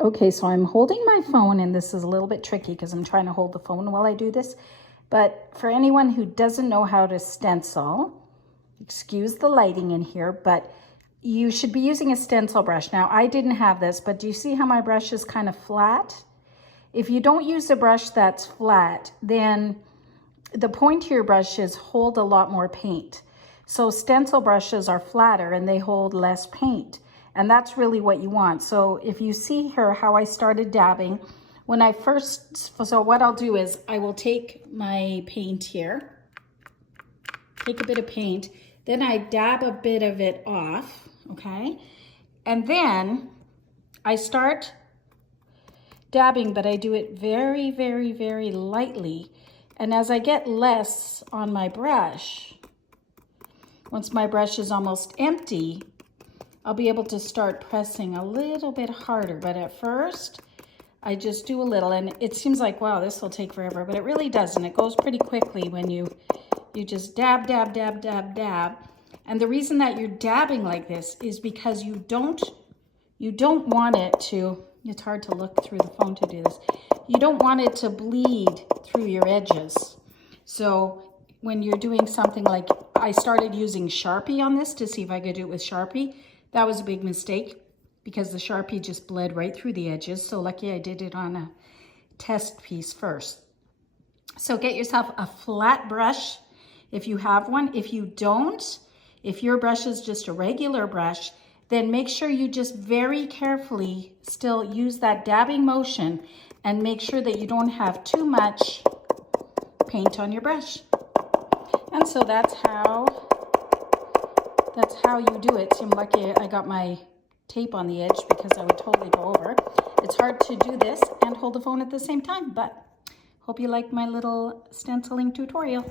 Okay, so I'm holding my phone, and this is a little bit tricky because I'm trying to hold the phone while I do this. But for anyone who doesn't know how to stencil, excuse the lighting in here, but you should be using a stencil brush. Now, I didn't have this, but do you see how my brush is kind of flat? If you don't use a brush that's flat, then the point to your brushes hold a lot more paint. So stencil brushes are flatter and they hold less paint. And that's really what you want. So if you see here how I started dabbing, when I first, so what I'll do is I will take my paint here, take a bit of paint, then I dab a bit of it off, okay? And then I start dabbing, but I do it very, very, very lightly. And as I get less on my brush, once my brush is almost empty, I'll be able to start pressing a little bit harder. But at first, I just do a little, and it seems like, wow, this will take forever, but it really doesn't. It goes pretty quickly when you just dab, dab, dab, dab, dab. And the reason that you're dabbing like this is because you don't want it to, it's hard to look through the phone to do this. You don't want it to bleed through your edges. So when you're doing something like, I started using Sharpie on this to see if I could do it with Sharpie. That was a big mistake because the Sharpie just bled right through the edges. So lucky I did it on a test piece first. So get yourself a flat brush if you have one. If you don't, if your brush is just a regular brush, then make sure you just very carefully still use that dabbing motion and make sure that you don't have too much paint on your brush. And so that's how you do it. I'm lucky I got my tape on the edge because I would totally go over. It's hard to do this and hold the phone at the same time, but hope you like my little stenciling tutorial.